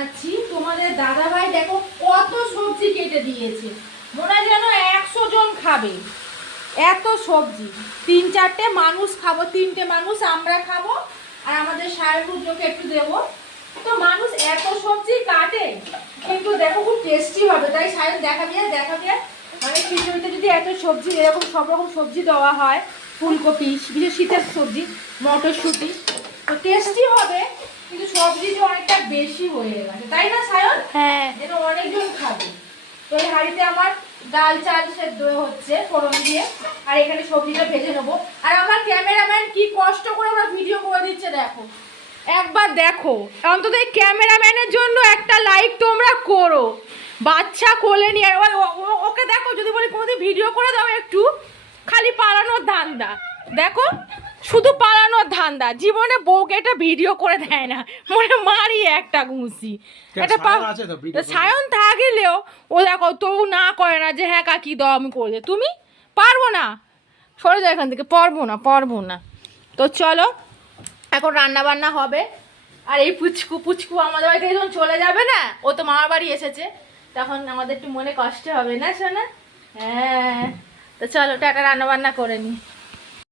বানাচ্ছি। তোমাদের দাদাভাই দেখো কত সবজি কেটে দিয়েছে, মনে হয় যেন 100 জন খাবে এত সবজি। 3-4টে মানুষ খাবো, 3টে মানুষ আমরা খাবো আর আমাদের সাহেবুদ্দোকে একটু দেবো। তো মানুষ এত সবজি কাটে, কিন্তু দেখো খুব টেস্টি হবে। তাই সাহেব দেখাবি মানে খিচুড়িতে যদি এত সবজি, এরকম সব রকম সবজি দেওয়া হয়, ফুলকপি, বিশেষ শীতের সবজি, মটরশুঁটি, তো টেস্টি হবে। কিন্তু সবজিটা অনেকটা বেশি হয়ে গেছে, তাই না সায়ন? হ্যাঁ, যেন অনেকজন খাবে। তো এই হাঁড়িতে আমার ডাল চাল সেদ্ধ হচ্ছে ফোড়ন দিয়ে, আর এখানে সবজিটা ভেজে নেবো। আর আমার ক্যামেরাম্যান কি কষ্ট করে ওরা ভিডিও করে দিচ্ছে দেখো, একবার দেখো। অন্তত এই ক্যামেরাম্যানের জন্য একটা লাইক তোমরা করো। বাচ্চা কোলে নিয়ে ওকে দেখো, যদি বলি কোনোদিন ভিডিও করে দাও একটু, খালি পালানোর ধান্দা। দেখো শুধু পালানোর ধান্দা, জীবনে বউকে একটা ভিডিও করে দেয় না, মনে মারি একটা ঘুষি। একটা সায়ন থাকলেও ও দেখো তো না করে না যে হ্যাঁ কাকি দাও আমি করে দিই। তুমি পারবো না, সরে যাও এখান থেকে, পারবো না। তো চলো এখন রান্না বান্না হবে। আর এই পুচকু আমাদের বাড়ি থেকে যখন চলে যাবে না, ও তো মামার বাড়ি এসেছে, তখন আমাদের একটু মনে কষ্ট হবে না শোনা? হ্যাঁ, তো চলো টাটা, রান্না বান্না করে নি।